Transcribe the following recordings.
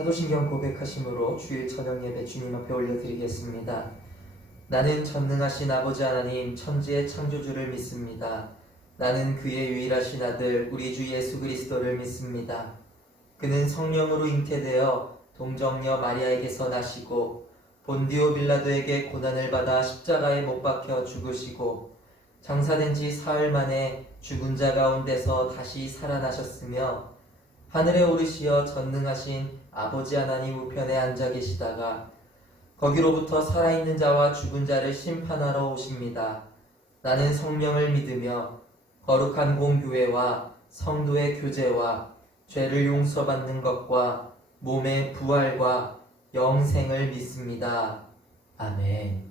사도신경 고백하심으로 주일 저녁 예배 주님 앞에 올려드리겠습니다. 나는 전능하신 아버지 하나님 천지의 창조주를 믿습니다. 나는 그의 유일하신 아들 우리 주 예수 그리스도를 믿습니다. 그는 성령으로 잉태되어 동정녀 마리아에게서 나시고 본디오 빌라도에게 고난을 받아 십자가에 못 박혀 죽으시고 장사된 지 사흘 만에 죽은 자 가운데서 다시 살아나셨으며 하늘에 오르시어 전능하신 아버지 하나님 우편에 앉아 계시다가 거기로부터 살아있는 자와 죽은 자를 심판하러 오십니다. 나는 성령을 믿으며 거룩한 공교회와 성도의 교제와 죄를 용서받는 것과 몸의 부활과 영생을 믿습니다. 아멘.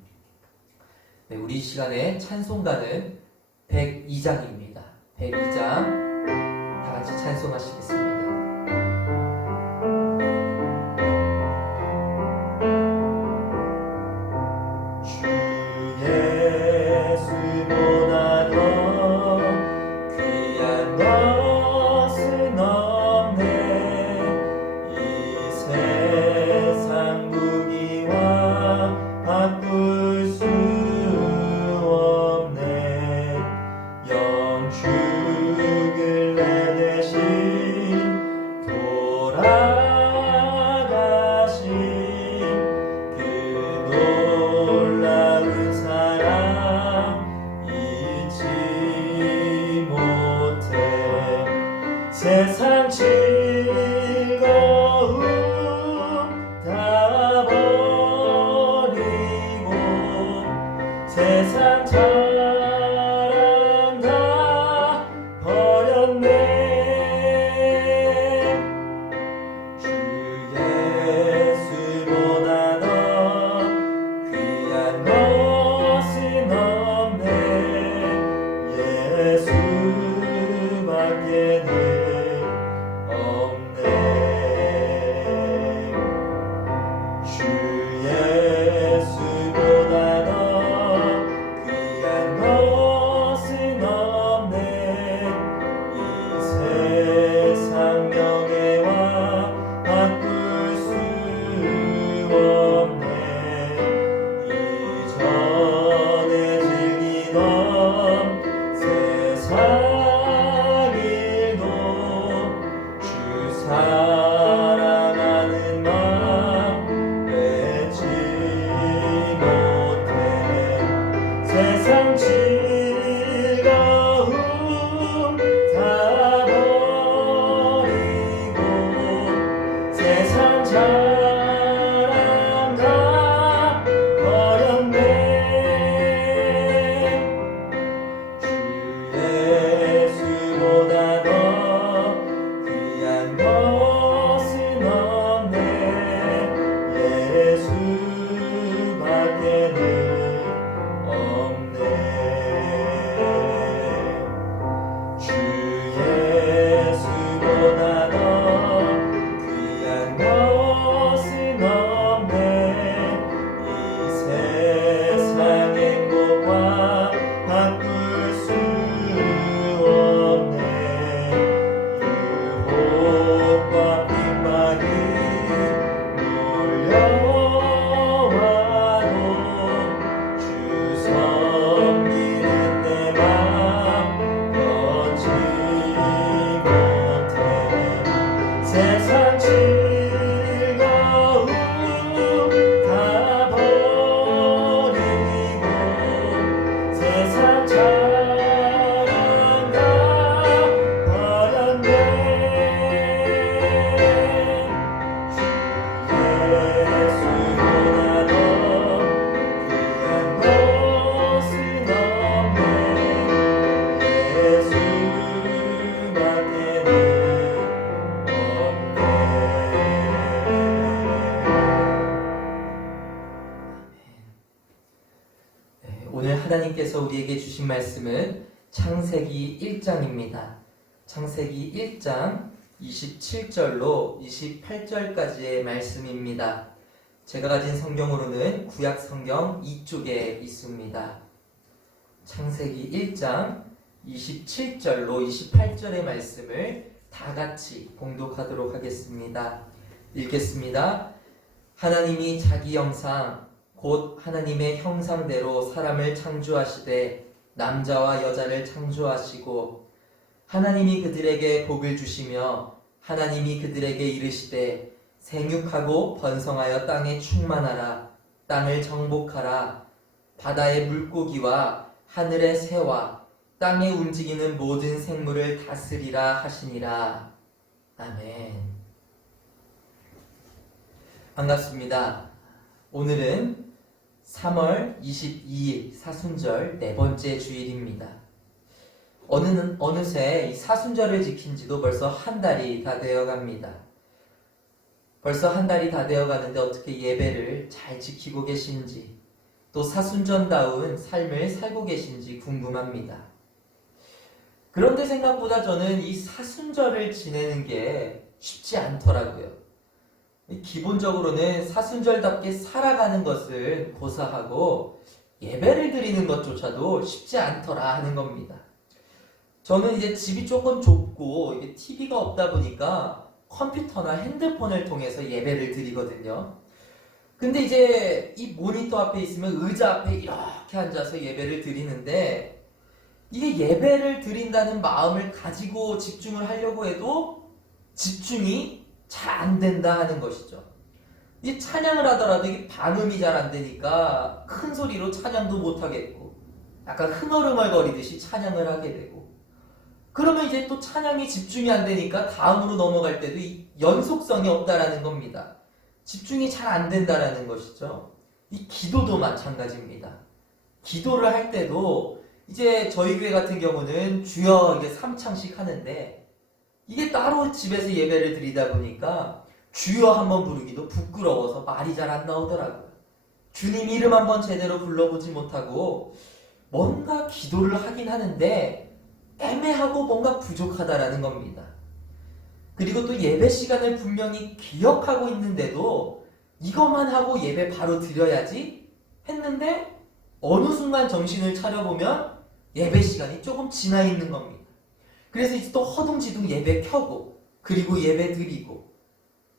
네, 우리 이 시간에 찬송가는 102장입니다. 102장 다 같이 찬송하시겠습니다. 세상 즐거움 다 버리고 세상 자랑 다 버렸네. 주 예수보다 더 귀한 것은 없네. 예수밖에는 사랑하는 마음 빼지 못해. 세상 즐거움 다 버리고 세상 자랑 다 버렸네. 주 예수보다 더 귀한 것은 없네. 예수밖에는 없네. 주 예수보다 더 귀한 것은 없네. 이 세상 행복과 바꿀 수 없네. 유혹과 핍박이 몰려와도 주 섬기는 내 맘 변치 못해. 세상 즐거움 다 버리고 세상 자랑 다 버렸네. 예수보다 더 귀한 것은 없네. 예수밖에는 없네. 오늘 하나님께서 우리에게 주신 말씀은 창세기 1장입니다. 창세기 1장 27절로 28절까지의 말씀입니다. 제가 가진 성경으로는 구약 성경 2쪽에 있습니다. 창세기 1장 27절로 28절의 말씀을 다 같이 봉독하도록 하겠습니다. 읽겠습니다. 하나님이 자기 형상 곧 하나님의 형상대로 사람을 창조하시되 남자와 여자를 창조하시고 하나님이 그들에게 복을 주시며 하나님이 그들에게 이르시되 생육하고 번성하여 땅에 충만하라 땅을 정복하라 바다의 물고기와 하늘의 새와 땅에 움직이는 모든 생물을 다스리라 하시니라. 아멘. 반갑습니다. 오늘은 3월 22일 사순절 네 번째 주일입니다. 어느새 이 사순절을 지킨 지도 벌써 한 달이 다 되어 갑니다. 벌써 한 달이 다 되어 가는데 어떻게 예배를 잘 지키고 계신지 또 사순전다운 삶을 살고 계신지 궁금합니다. 그런데 생각보다 저는 이 사순절을 지내는 게 쉽지 않더라고요. 기본적으로는 사순절답게 살아가는 것을 고사하고 예배를 드리는 것조차도 쉽지 않더라 하는 겁니다. 저는 이제 집이 조금 좁고 이게 TV가 없다 보니까 컴퓨터나 핸드폰을 통해서 예배를 드리거든요. 근데 이제 이 모니터 앞에 있으면 의자 앞에 이렇게 앉아서 예배를 드리는데 이게 예배를 드린다는 마음을 가지고 집중을 하려고 해도 집중이 잘 안 된다 하는 것이죠. 이 찬양을 하더라도 이게 반음이 잘 안 되니까 큰 소리로 찬양도 못 하겠고 약간 흥얼흥얼거리듯이 찬양을 하게 되고 그러면 이제 또 찬양이 집중이 안 되니까 다음으로 넘어갈 때도 이 연속성이 없다라는 겁니다. 집중이 잘 안 된다라는 것이죠. 이 기도도 마찬가지입니다. 기도를 할 때도 이제 저희 교회 같은 경우는 주여 이게 3창씩 하는데 이게 따로 집에서 예배를 드리다 보니까 주여 한번 부르기도 부끄러워서 말이 잘 안 나오더라고요. 주님 이름 한번 제대로 불러보지 못하고 뭔가 기도를 하긴 하는데 애매하고 뭔가 부족하다라는 겁니다. 그리고 또 예배 시간을 분명히 기억하고 있는데도 이것만 하고 예배 바로 드려야지 했는데 어느 순간 정신을 차려보면 예배 시간이 조금 지나 있는 겁니다. 그래서 이제 또 허둥지둥 예배 켜고 그리고 예배 드리고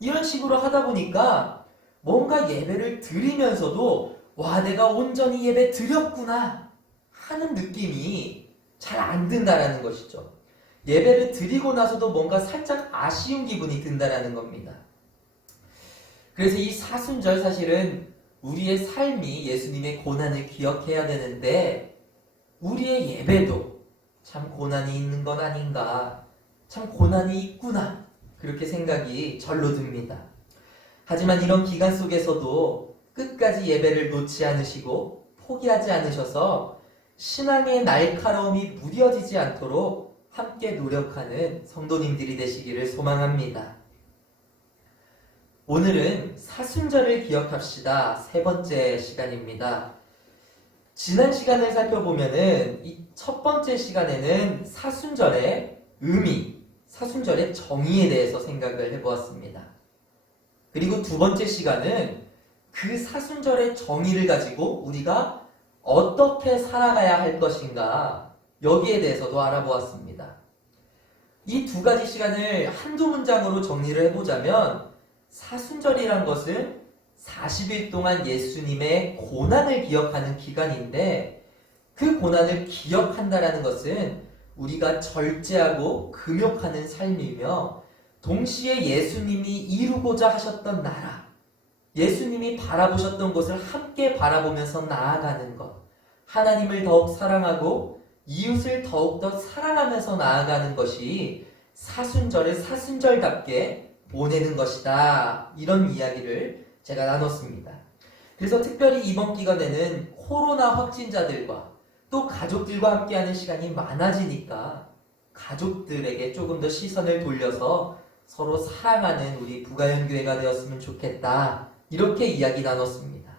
이런 식으로 하다 보니까 뭔가 예배를 드리면서도 와 내가 온전히 예배 드렸구나 하는 느낌이 잘 안 든다라는 것이죠. 예배를 드리고 나서도 뭔가 살짝 아쉬운 기분이 든다라는 겁니다. 그래서 이 사순절 사실은 우리의 삶이 예수님의 고난을 기억해야 되는데 우리의 예배도 참 고난이 있는 건 아닌가, 참 고난이 있구나 그렇게 생각이 절로 듭니다. 하지만 이런 기간 속에서도 끝까지 예배를 놓지 않으시고 포기하지 않으셔서 신앙의 날카로움이 무뎌지지 않도록 함께 노력하는 성도님들이 되시기를 소망합니다. 오늘은 사순절을 기억합시다. 세 번째 시간입니다. 지난 시간을 살펴보면은 이 첫 번째 시간에는 사순절의 의미, 사순절의 정의에 대해서 생각을 해보았습니다. 그리고 두 번째 시간은 그 사순절의 정의를 가지고 우리가 어떻게 살아가야 할 것인가 여기에 대해서도 알아보았습니다. 이 두 가지 시간을 한두 문장으로 정리를 해보자면 사순절이란 것은 40일 동안 예수님의 고난을 기억하는 기간인데 그 고난을 기억한다라는 것은 우리가 절제하고 금욕하는 삶이며 동시에 예수님이 이루고자 하셨던 나라, 예수님이 바라보셨던 것을 함께 바라보면서 나아가는 것, 하나님을 더욱 사랑하고 이웃을 더욱더 사랑하면서 나아가는 것이 사순절을 사순절답게 보내는 것이다. 이런 이야기를 제가 나눴습니다. 그래서 특별히 이번 기간에는 코로나 확진자들과 또 가족들과 함께하는 시간이 많아지니까 가족들에게 조금 더 시선을 돌려서 서로 사랑하는 우리 부가연교회가 되었으면 좋겠다. 이렇게 이야기 나눴습니다.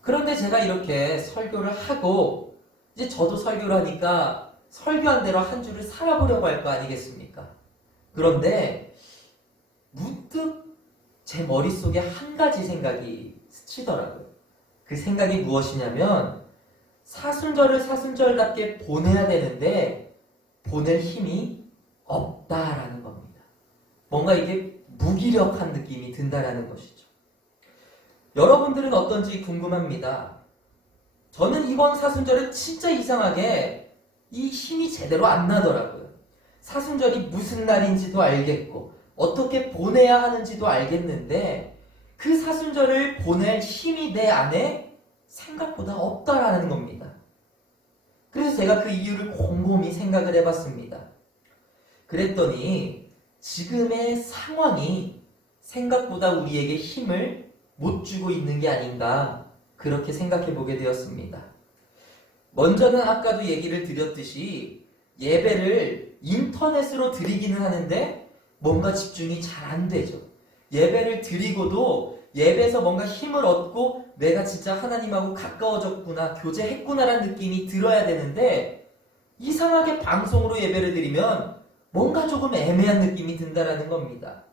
그런데 제가 이렇게 설교를 하고 이제 저도 설교를 하니까 설교한 대로 한 주를 살아보려고 할 거 아니겠습니까? 그런데 문득 제 머릿속에 한 가지 생각이 스치더라고요. 그 생각이 무엇이냐면 사순절을 사순절답게 보내야 되는데 보낼 힘이 없다라는 겁니다. 뭔가 이게 무기력한 느낌이 든다라는 것이죠. 여러분들은 어떤지 궁금합니다. 저는 이번 사순절은 진짜 이상하게 이 힘이 제대로 안 나더라고요. 사순절이 무슨 날인지도 알겠고 어떻게 보내야 하는지도 알겠는데 그 사순절을 보낼 힘이 내 안에 생각보다 없다라는 겁니다. 그래서 제가 그 이유를 곰곰이 생각을 해봤습니다. 그랬더니 지금의 상황이 생각보다 우리에게 힘을 못 주고 있는 게 아닌가 그렇게 생각해 보게 되었습니다. 먼저는 아까도 얘기를 드렸듯이 예배를 인터넷으로 드리기는 하는데 뭔가 집중이 잘 안 되죠. 예배를 드리고도 예배에서 뭔가 힘을 얻고 내가 진짜 하나님하고 가까워졌구나, 교제했구나라는 느낌이 들어야 되는데 이상하게 방송으로 예배를 드리면 뭔가 조금 애매한 느낌이 든다라는 겁니다.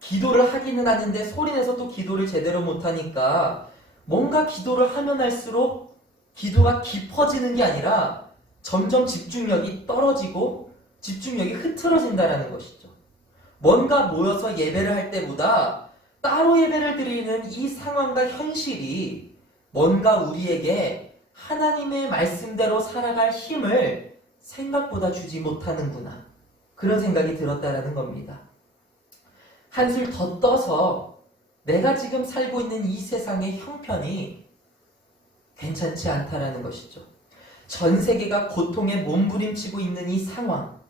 기도를 하기는 하는데 소리내서 또 기도를 제대로 못하니까 뭔가 기도를 하면 할수록 기도가 깊어지는 게 아니라 점점 집중력이 떨어지고 집중력이 흐트러진다라는 것이죠. 뭔가 모여서 예배를 할 때보다 따로 예배를 드리는 이 상황과 현실이 뭔가 우리에게 하나님의 말씀대로 살아갈 힘을 생각보다 주지 못하는구나. 그런 생각이 들었다라는 겁니다. 한술 더 떠서 내가 지금 살고 있는 이 세상의 형편이 괜찮지 않다라는 것이죠. 전 세계가 고통에 몸부림치고 있는 이 상황,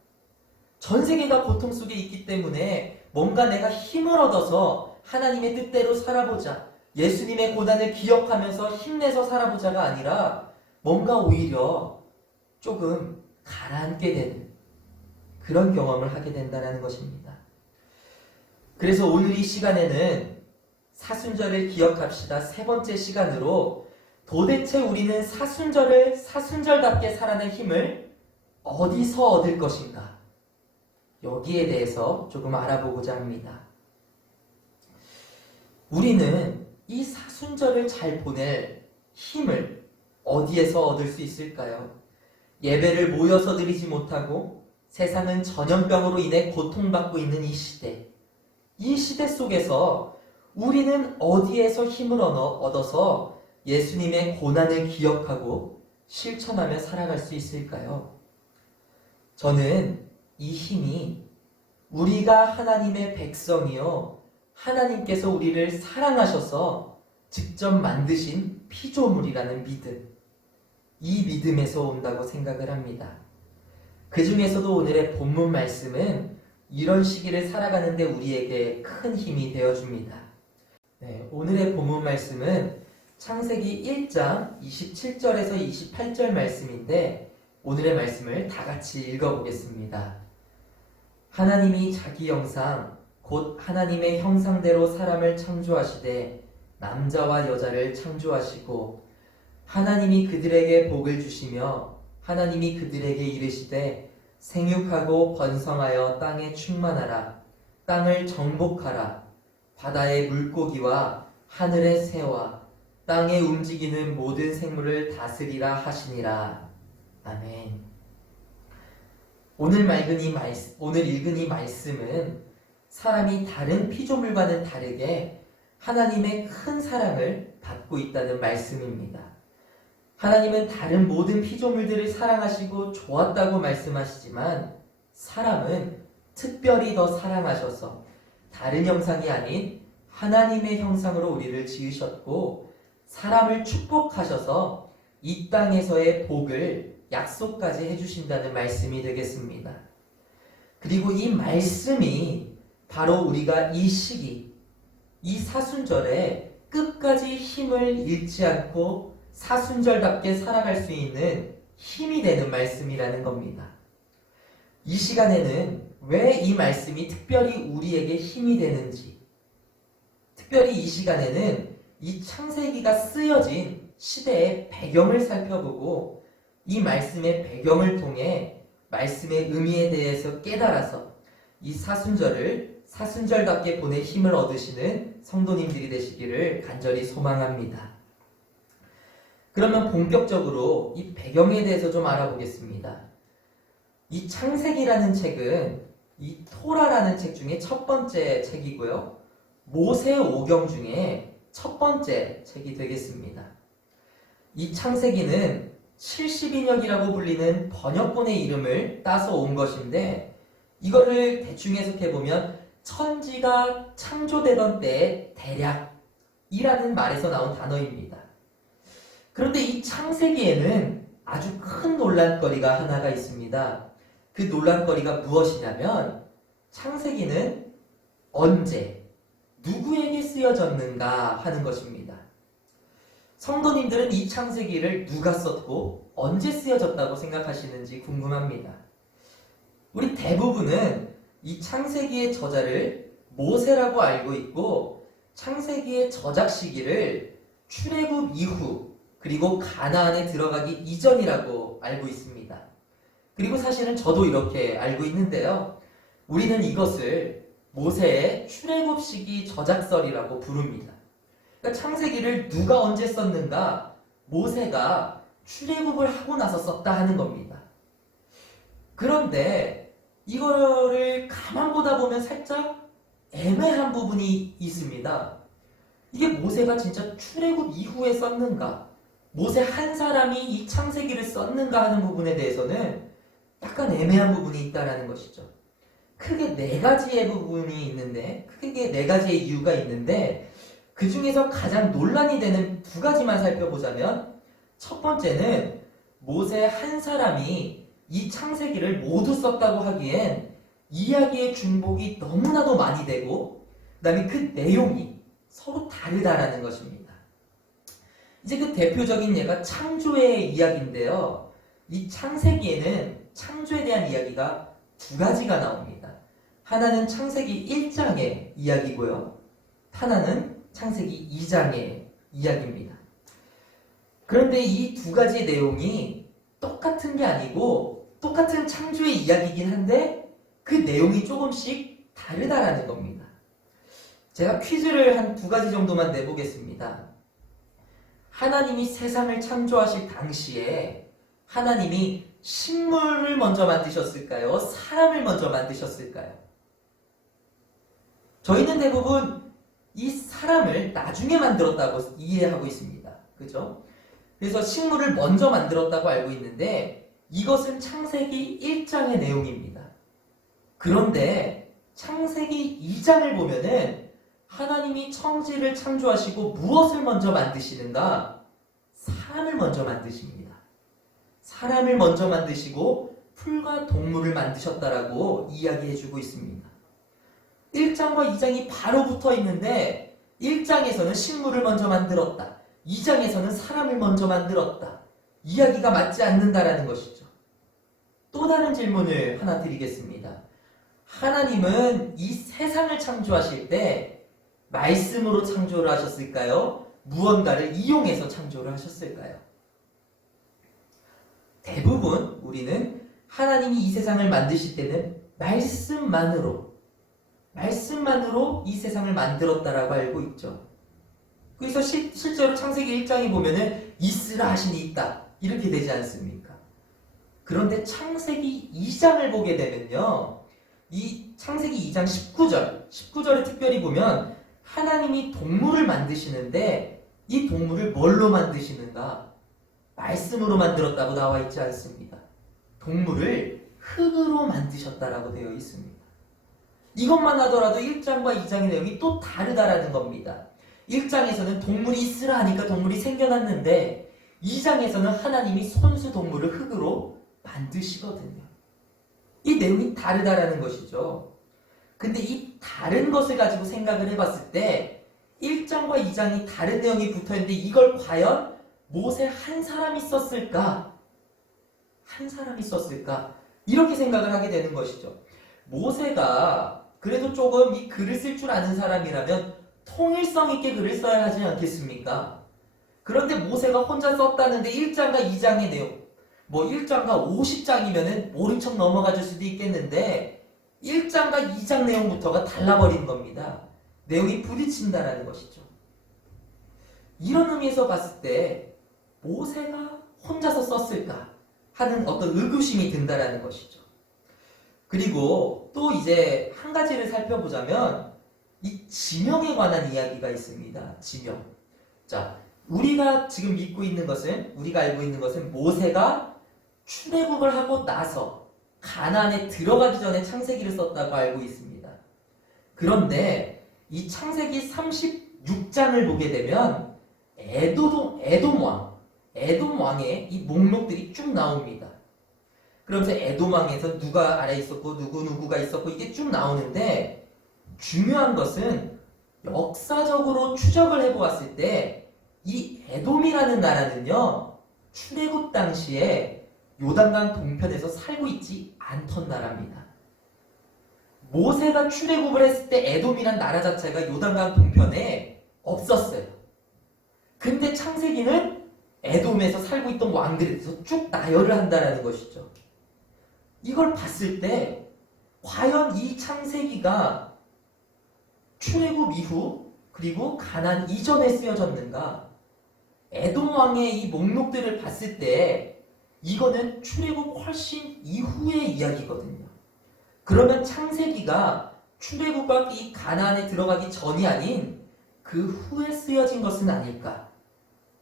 전 세계가 고통 속에 있기 때문에 뭔가 내가 힘을 얻어서 하나님의 뜻대로 살아보자, 예수님의 고난을 기억하면서 힘내서 살아보자가 아니라 뭔가 오히려 조금 가라앉게 되는 그런 경험을 하게 된다는 것입니다. 그래서 오늘 이 시간에는 사순절을 기억합시다. 세 번째 시간으로 도대체 우리는 사순절을 사순절답게 살아낼 힘을 어디서 얻을 것인가? 여기에 대해서 조금 알아보고자 합니다. 우리는 이 사순절을 잘 보낼 힘을 어디에서 얻을 수 있을까요? 예배를 모여서 드리지 못하고 세상은 전염병으로 인해 고통받고 있는 이 시대 속에서 우리는 어디에서 힘을 얻어서 예수님의 고난을 기억하고 실천하며 살아갈 수 있을까요? 저는 이 힘이 우리가 하나님의 백성이요 하나님께서 우리를 사랑하셔서 직접 만드신 피조물이라는 믿음, 이 믿음에서 온다고 생각을 합니다. 그 중에서도 오늘의 본문 말씀은 이런 시기를 살아가는데 우리에게 큰 힘이 되어줍니다. 네, 오늘의 본문 말씀은 창세기 1장 27절에서 28절 말씀인데 오늘의 말씀을 다 같이 읽어보겠습니다. 하나님이 자기 형상 곧 하나님의 형상대로 사람을 창조하시되 남자와 여자를 창조하시고 하나님이 그들에게 복을 주시며 하나님이 그들에게 이르시되 생육하고 번성하여 땅에 충만하라 땅을 정복하라 바다의 물고기와 하늘의 새와 땅에 움직이는 모든 생물을 다스리라 하시니라. 아멘. 오늘 읽은 이 말씀은 사람이 다른 피조물과는 다르게 하나님의 큰 사랑을 받고 있다는 말씀입니다. 하나님은 다른 모든 피조물들을 사랑하시고 좋았다고 말씀하시지만 사람은 특별히 더 사랑하셔서 다른 형상이 아닌 하나님의 형상으로 우리를 지으셨고 사람을 축복하셔서 이 땅에서의 복을 약속까지 해주신다는 말씀이 되겠습니다. 그리고 이 말씀이 바로 우리가 이 시기, 이 사순절에 끝까지 힘을 잃지 않고 사순절답게 살아갈 수 있는 힘이 되는 말씀이라는 겁니다. 이 시간에는 왜 이 말씀이 특별히 우리에게 힘이 되는지, 특별히 이 시간에는 이 창세기가 쓰여진 시대의 배경을 살펴보고 이 말씀의 배경을 통해 말씀의 의미에 대해서 깨달아서 이 사순절을 사순절답게 보낼 힘을 얻으시는 성도님들이 되시기를 간절히 소망합니다. 그러면 본격적으로 이 배경에 대해서 좀 알아보겠습니다. 이 창세기라는 책은 이 토라라는 책 중에 첫 번째 책이고요. 모세오경 중에 첫 번째 책이 되겠습니다. 이 창세기는 70인역이라고 불리는 번역본의 이름을 따서 온 것인데 이거를 대충 해석해보면 천지가 창조되던 때의 대략이라는 말에서 나온 단어입니다. 그런데 이 창세기에는 아주 큰 논란거리가 하나가 있습니다. 그 논란거리가 무엇이냐면 창세기는 언제, 누구에게 쓰여졌는가 하는 것입니다. 성도님들은 이 창세기를 누가 썼고 언제 쓰여졌다고 생각하시는지 궁금합니다. 우리 대부분은 이 창세기의 저자를 모세라고 알고 있고 창세기의 저작 시기를 출애굽 이후 그리고 가나안에 들어가기 이전이라고 알고 있습니다. 그리고 사실은 저도 이렇게 알고 있는데요. 우리는 이것을 모세의 출애굽 시기 저작설이라고 부릅니다. 그러니까 창세기를 누가 언제 썼는가? 모세가 출애굽을 하고 나서 썼다 하는 겁니다. 그런데 이거를 가만 보다 보면 살짝 애매한 부분이 있습니다. 이게 모세가 진짜 출애굽 이후에 썼는가? 모세 한 사람이 이 창세기를 썼는가 하는 부분에 대해서는 약간 애매한 부분이 있다는 것이죠. 크게 네 가지의 부분이 있는데, 크게 네 가지의 이유가 있는데 그 중에서 가장 논란이 되는 두 가지만 살펴보자면 첫 번째는 모세 한 사람이 이 창세기를 모두 썼다고 하기엔 이야기의 중복이 너무나도 많이 되고 그 다음에 그 내용이 서로 다르다라는 것입니다. 이제 그 대표적인 예가 창조의 이야기인데요. 이 창세기에는 창조에 대한 이야기가 두 가지가 나옵니다. 하나는 창세기 1장의 이야기고요. 하나는 창세기 2장의 이야기입니다. 그런데 이 두 가지 내용이 똑같은 게 아니고 똑같은 창조의 이야기이긴 한데 그 내용이 조금씩 다르다라는 겁니다. 제가 퀴즈를 한 두 가지 정도만 내보겠습니다. 하나님이 세상을 창조하실 당시에 하나님이 식물을 먼저 만드셨을까요? 사람을 먼저 만드셨을까요? 저희는 대부분 이 사람을 나중에 만들었다고 이해하고 있습니다. 그죠? 그래서 식물을 먼저 만들었다고 알고 있는데 이것은 창세기 1장의 내용입니다. 그런데 창세기 2장을 보면은 하나님이 천지를 창조하시고 무엇을 먼저 만드시는가? 사람을 먼저 만드십니다. 사람을 먼저 만드시고 풀과 동물을 만드셨다라고 이야기해주고 있습니다. 1장과 2장이 바로 붙어 있는데 1장에서는 식물을 먼저 만들었다. 2장에서는 사람을 먼저 만들었다. 이야기가 맞지 않는다라는 것이죠. 또 다른 질문을 하나 드리겠습니다. 하나님은 이 세상을 창조하실 때 말씀으로 창조를 하셨을까요? 무언가를 이용해서 창조를 하셨을까요? 대부분 우리는 하나님이 이 세상을 만드실 때는 말씀만으로 이 세상을 만들었다라고 알고 있죠. 그래서 실제로 창세기 1장에 보면은 있으라 하시니 있다 이렇게 되지 않습니까? 그런데 창세기 2장을 보게 되면요, 이 창세기 2장 19절을 특별히 보면 하나님이 동물을 만드시는데 이 동물을 뭘로 만드시는가? 말씀으로 만들었다고 나와 있지 않습니다. 동물을 흙으로 만드셨다라고 되어 있습니다. 이것만 하더라도 1장과 2장의 내용이 또 다르다라는 겁니다. 1장에서는 동물이 있으라 하니까 동물이 생겨났는데 2장에서는 하나님이 손수 동물을 흙으로 만드시거든요. 이 내용이 다르다라는 것이죠. 근데 이 다른 것을 가지고 생각을 해봤을 때 1장과 2장이 다른 내용이 붙어있는데 이걸 과연 모세 한 사람이 썼을까? 한 사람이 썼을까? 이렇게 생각을 하게 되는 것이죠. 모세가 그래도 조금 이 글을 쓸 줄 아는 사람이라면 통일성 있게 글을 써야 하지 않겠습니까? 그런데 모세가 혼자 썼다는데 1장과 2장의 내용, 1장과 50장이면은 모른 척 넘어가 줄 수도 있겠는데 1장과 2장 내용부터가 달라버린 겁니다. 내용이 부딪힌다라는 것이죠. 이런 의미에서 봤을 때 모세가 혼자서 썼을까 하는 어떤 의구심이 든다라는 것이죠. 그리고 또 이제 한 가지를 살펴보자면 이 지명에 관한 이야기가 있습니다. 지명. 자, 우리가 지금 믿고 있는 것은, 우리가 알고 있는 것은 모세가 출애굽을 하고 나서 가나안에 들어가기 전에 창세기를 썼다고 알고 있습니다. 그런데 이 창세기 36장을 보게 되면 에돔 왕의 이 목록들이 쭉 나옵니다. 그러면서 에돔 왕에서 누가 아래 있었고 누구가 있었고 이게 쭉 나오는데, 중요한 것은 역사적으로 추적을 해보았을 때 이 에돔이라는 나라는요, 출애굽 당시에 요단강 동편에서 살고 있지 않던 나라입니다. 모세가 출애굽을 했을 때 에돔이란 나라 자체가 요단강 동편에 없었어요. 근데 창세기는 에돔에서 살고 있던 왕들에 대해서 쭉 나열을 한다는 것이죠. 이걸 봤을 때 과연 이 창세기가 출애굽 이후 그리고 가나안 이전에 쓰여졌는가? 에돔 왕의 이 목록들을 봤을 때 이거는 출애굽 훨씬 이후의 이야기거든요. 그러면 창세기가 출애굽과 이 가나안에 들어가기 전이 아닌 그 후에 쓰여진 것은 아닐까?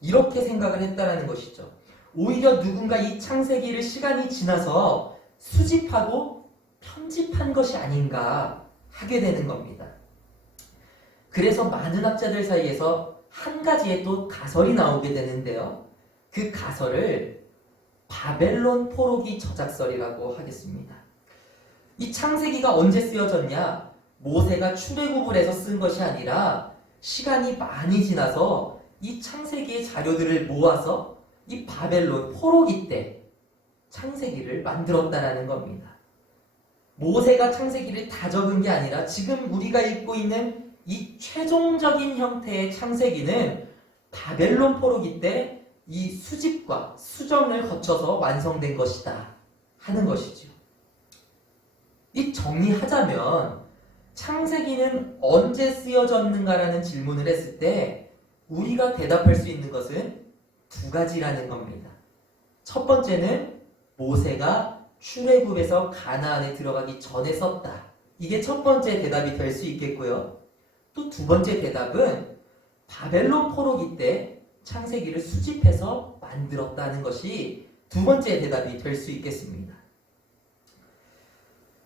이렇게 생각을 했다라는 것이죠. 오히려 누군가 이 창세기를 시간이 지나서 수집하고 편집한 것이 아닌가 하게 되는 겁니다. 그래서 많은 학자들 사이에서 한 가지의 또 가설이 나오게 되는데요. 그 가설을 바벨론 포로기 저작설이라고 하겠습니다. 이 창세기가 언제 쓰여졌냐? 모세가 출애굽을 해서 쓴 것이 아니라 시간이 많이 지나서 이 창세기의 자료들을 모아서 이 바벨론 포로기 때 창세기를 만들었다라는 겁니다. 모세가 창세기를 다 적은 게 아니라 지금 우리가 읽고 있는 이 최종적인 형태의 창세기는 바벨론 포로기 때 이 수집과 수정을 거쳐서 완성된 것이다 하는 것이죠. 이 정리하자면 창세기는 언제 쓰여졌는가라는 질문을 했을 때 우리가 대답할 수 있는 것은 두 가지라는 겁니다. 첫 번째는 모세가 출애굽에서 가나안에 들어가기 전에 썼다. 이게 첫 번째 대답이 될 수 있겠고요. 또 두 번째 대답은 바벨론 포로기 때 창세기를 수집해서 만들었다는 것이 두 번째 대답이 될 수 있겠습니다.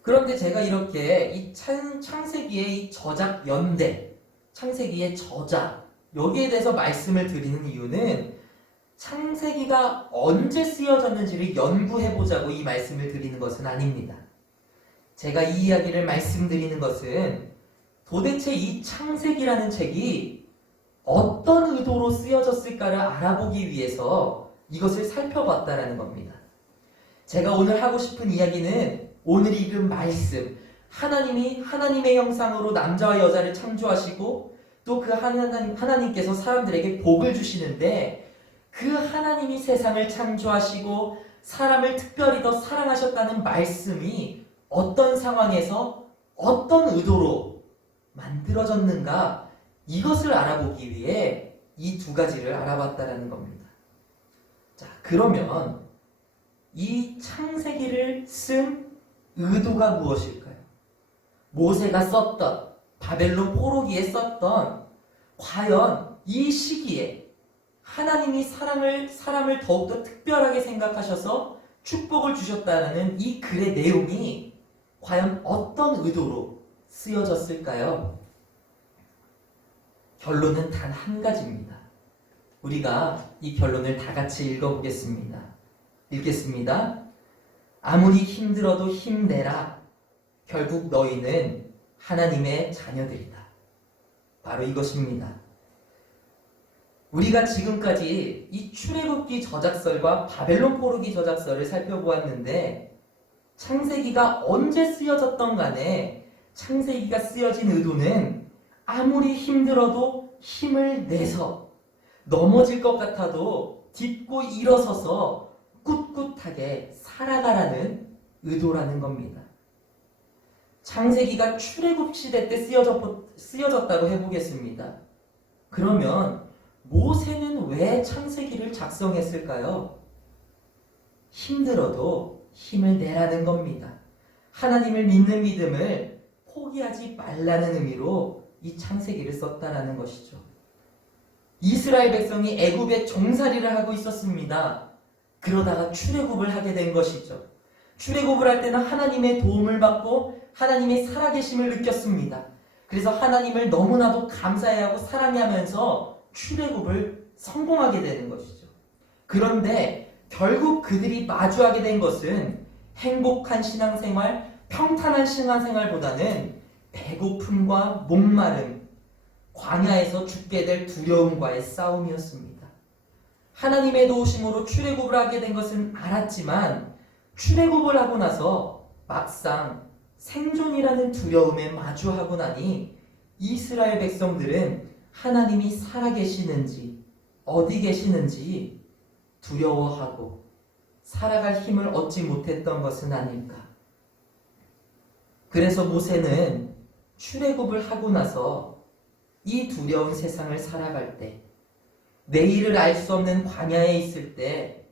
그런데 제가 이렇게 이 창세기의 이 저작 연대, 창세기의 저자, 여기에 대해서 말씀을 드리는 이유는 창세기가 언제 쓰여졌는지를 연구해보자고 이 말씀을 드리는 것은 아닙니다. 제가 이 이야기를 말씀드리는 것은 도대체 이 창세기라는 책이 어떤 의도로 쓰여졌을까를 알아보기 위해서 이것을 살펴봤다라는 겁니다. 제가 오늘 하고 싶은 이야기는 오늘 읽은 말씀, 하나님이 하나님의 형상으로 남자와 여자를 창조하시고 또 그 하나님께서 사람들에게 복을 주시는데 그 하나님이 세상을 창조하시고 사람을 특별히 더 사랑하셨다는 말씀이 어떤 상황에서 어떤 의도로 만들어졌는가, 이것을 알아보기 위해 이 두 가지를 알아봤다라는 겁니다. 자, 그러면 이 창세기를 쓴 의도가 무엇일까요? 모세가 썼던, 바벨론 포로기에 썼던, 과연 이 시기에 하나님이 사람을 더욱더 특별하게 생각하셔서 축복을 주셨다는 이 글의 내용이 과연 어떤 의도로 쓰여졌을까요? 결론은 단 한 가지입니다. 우리가 이 결론을 다 같이 읽어보겠습니다. 읽겠습니다. 아무리 힘들어도 힘내라. 결국 너희는 하나님의 자녀들이다. 바로 이것입니다. 우리가 지금까지 이 출애굽기 저작설과 바벨론 포로기 저작설을 살펴보았는데 창세기가 언제 쓰여졌던 간에 창세기가 쓰여진 의도는 아무리 힘들어도 힘을 내서 넘어질 것 같아도 딛고 일어서서 꿋꿋하게 살아가라는 의도라는 겁니다. 창세기가 출애굽 시대 때 쓰여졌다고 해보겠습니다. 그러면 모세는 왜 창세기를 작성했을까요? 힘들어도 힘을 내라는 겁니다. 하나님을 믿는 믿음을 포기하지 말라는 의미로 이 창세기를 썼다라는 것이죠. 이스라엘 백성이 애굽에 종살이를 하고 있었습니다. 그러다가 출애굽을 하게 된 것이죠. 출애굽을 할 때는 하나님의 도움을 받고 하나님의 살아계심을 느꼈습니다. 그래서 하나님을 너무나도 감사해하고 사랑하면서 출애굽을 성공하게 되는 것이죠. 그런데 결국 그들이 마주하게 된 것은 행복한 신앙생활, 평탄한 신앙생활보다는 배고픔과 목마름, 광야에서 죽게 될 두려움과의 싸움이었습니다. 하나님의 도우심으로 출애굽을 하게 된 것은 알았지만 출애굽을 하고 나서 막상 생존이라는 두려움에 마주하고 나니 이스라엘 백성들은 하나님이 살아계시는지 어디 계시는지 두려워하고 살아갈 힘을 얻지 못했던 것은 아닐까. 그래서 모세는 출애굽을 하고 나서 이 두려운 세상을 살아갈 때, 내일을 알 수 없는 광야에 있을 때,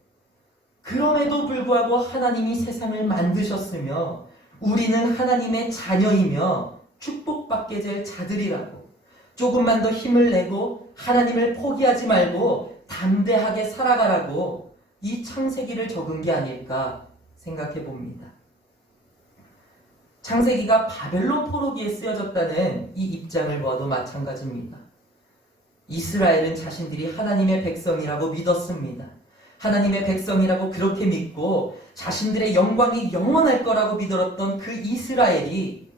그럼에도 불구하고 하나님이 세상을 만드셨으며 우리는 하나님의 자녀이며 축복받게 될 자들이라고, 조금만 더 힘을 내고 하나님을 포기하지 말고 담대하게 살아가라고 이 창세기를 적은 게 아닐까 생각해 봅니다. 창세기가 바벨론 포로기에 쓰여졌다는 이 입장을 보아도 마찬가지입니다. 이스라엘은 자신들이 하나님의 백성이라고 믿었습니다. 하나님의 백성이라고 그렇게 믿고 자신들의 영광이 영원할 거라고 믿었던 그 이스라엘이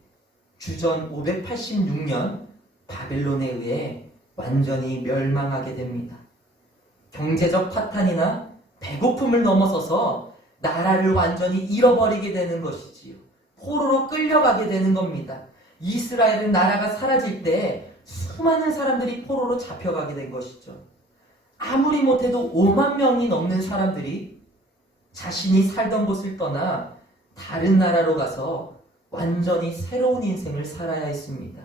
주전 586년 바벨론에 의해 완전히 멸망하게 됩니다. 경제적 파탄이나 배고픔을 넘어서서 나라를 완전히 잃어버리게 되는 것이지요. 포로로 끌려가게 되는 겁니다. 이스라엘은 나라가 사라질 때 수많은 사람들이 포로로 잡혀가게 된 것이죠. 아무리 못해도 5만 명이 넘는 사람들이 자신이 살던 곳을 떠나 다른 나라로 가서 완전히 새로운 인생을 살아야 했습니다.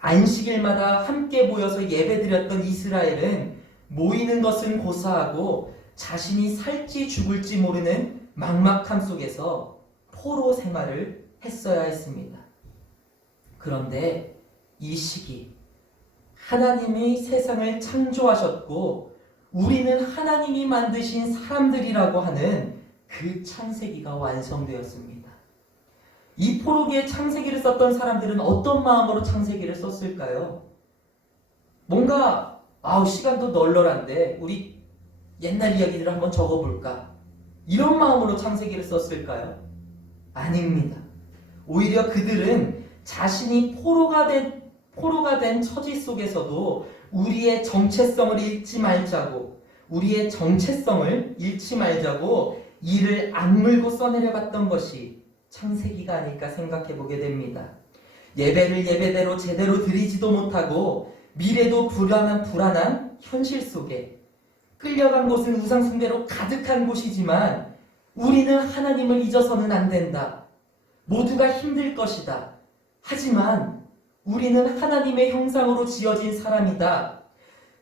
안식일마다 함께 모여서 예배드렸던 이스라엘은 모이는 것은 고사하고 자신이 살지 죽을지 모르는 막막함 속에서 포로 생활을 했어야 했습니다. 그런데 이 시기 하나님이 세상을 창조하셨고 우리는 하나님이 만드신 사람들이라고 하는 그 창세기가 완성되었습니다. 이 포로기에 창세기를 썼던 사람들은 어떤 마음으로 창세기를 썼을까요? 뭔가 시간도 널널한데 우리 옛날 이야기들을 한번 적어볼까? 이런 마음으로 창세기를 썼을까요? 아닙니다. 오히려 그들은 자신이 포로가 된 처지 속에서도 우리의 정체성을 잃지 말자고 이를 악물고 써내려갔던 것이 창세기가 아닐까 생각해 보게 됩니다. 예배를 예배대로 제대로 드리지도 못하고 미래도 불안한 현실 속에 끌려간 곳은 우상숭배로 가득한 곳이지만 우리는 하나님을 잊어서는 안 된다. 모두가 힘들 것이다. 하지만 우리는 하나님의 형상으로 지어진 사람이다.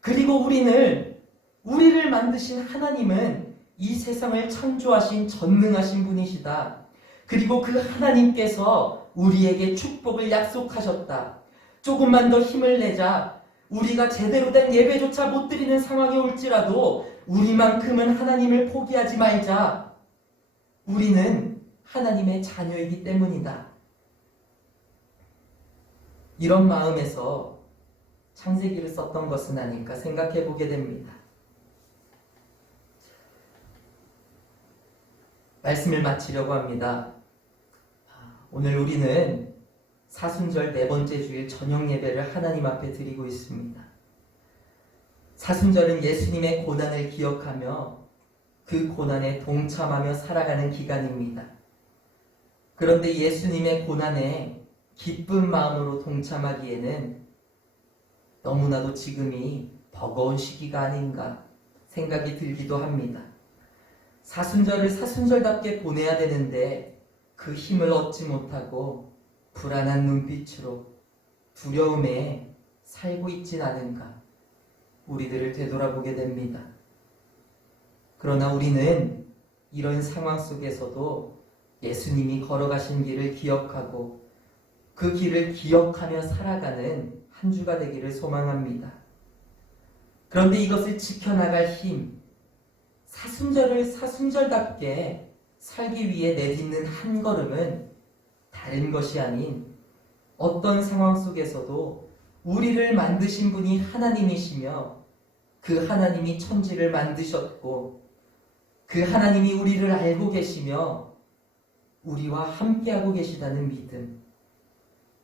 그리고 우리를 만드신 하나님은 이 세상을 창조하신 전능하신 분이시다. 그리고 그 하나님께서 우리에게 축복을 약속하셨다. 조금만 더 힘을 내자. 우리가 제대로 된 예배조차 못 드리는 상황이 올지라도 우리만큼은 하나님을 포기하지 말자. 우리는 하나님의 자녀이기 때문이다. 이런 마음에서 창세기를 썼던 것은 아닐까 생각해 보게 됩니다. 말씀을 마치려고 합니다. 오늘 우리는 사순절 네 번째 주일 저녁 예배를 하나님 앞에 드리고 있습니다. 사순절은 예수님의 고난을 기억하며 그 고난에 동참하며 살아가는 기간입니다. 그런데 예수님의 고난에 기쁜 마음으로 동참하기에는 너무나도 지금이 버거운 시기가 아닌가 생각이 들기도 합니다. 사순절을 사순절답게 보내야 되는데 그 힘을 얻지 못하고 불안한 눈빛으로 두려움에 살고 있진 않은가 우리들을 되돌아보게 됩니다. 그러나 우리는 이런 상황 속에서도 예수님이 걸어가신 길을 기억하고 그 길을 기억하며 살아가는 한 주가 되기를 소망합니다. 그런데 이것을 지켜나갈 힘, 사순절을 사순절답게 살기 위해 내딛는 한 걸음은 다른 것이 아닌 어떤 상황 속에서도 우리를 만드신 분이 하나님이시며 그 하나님이 천지를 만드셨고 그 하나님이 우리를 알고 계시며 우리와 함께하고 계시다는 믿음,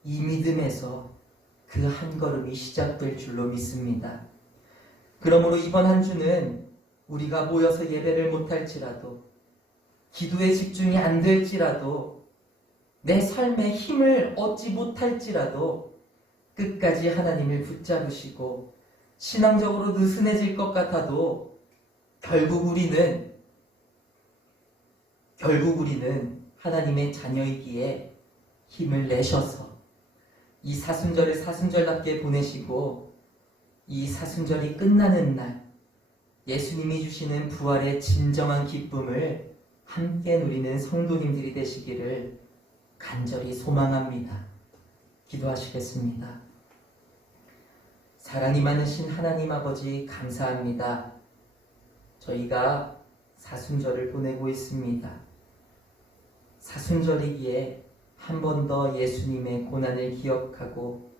이 믿음에서 그 한 걸음이 시작될 줄로 믿습니다. 그러므로 이번 한 주는 우리가 모여서 예배를 못할지라도 기도에 집중이 안 될지라도 내 삶에 힘을 얻지 못할지라도 끝까지 하나님을 붙잡으시고 신앙적으로 느슨해질 것 같아도 결국 우리는 하나님의 자녀이기에 힘을 내셔서 이 사순절을 사순절답게 보내시고 이 사순절이 끝나는 날 예수님이 주시는 부활의 진정한 기쁨을 함께 누리는 성도님들이 되시기를 간절히 소망합니다. 기도하시겠습니다. 사랑이 많으신 하나님 아버지 감사합니다. 저희가 사순절을 보내고 있습니다. 사순절이기에 한 번 더 예수님의 고난을 기억하고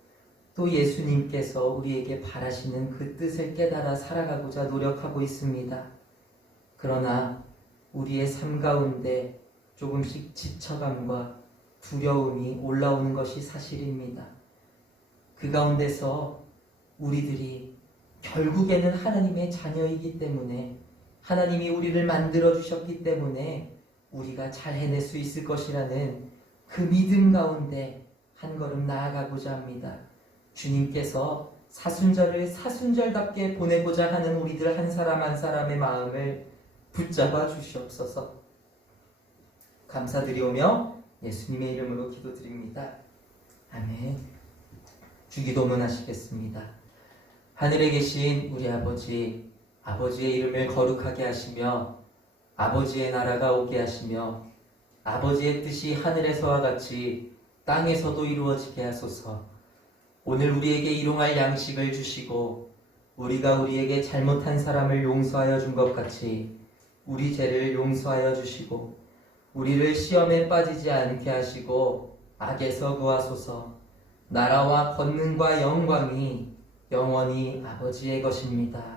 또 예수님께서 우리에게 바라시는 그 뜻을 깨달아 살아가고자 노력하고 있습니다. 그러나 우리의 삶 가운데 조금씩 지쳐감과 두려움이 올라오는 것이 사실입니다. 그 가운데서 우리들이 결국에는 하나님의 자녀이기 때문에 하나님이 우리를 만들어 주셨기 때문에 우리가 잘 해낼 수 있을 것이라는 그 믿음 가운데 한 걸음 나아가고자 합니다. 주님께서 사순절을 사순절답게 보내고자 하는 우리들 한 사람 한 사람의 마음을 붙잡아 주시옵소서. 감사드리오며 예수님의 이름으로 기도드립니다. 아멘. 주기도문 하시겠습니다. 하늘에 계신 우리 아버지, 아버지의 이름을 거룩하게 하시며 아버지의 나라가 오게 하시며 아버지의 뜻이 하늘에서와 같이 땅에서도 이루어지게 하소서. 오늘 우리에게 일용할 양식을 주시고 우리가 우리에게 잘못한 사람을 용서하여 준 것 같이 우리 죄를 용서하여 주시고 우리를 시험에 빠지지 않게 하시고 악에서 구하소서. 나라와 권능과 영광이 영원히 아버지의 것입니다.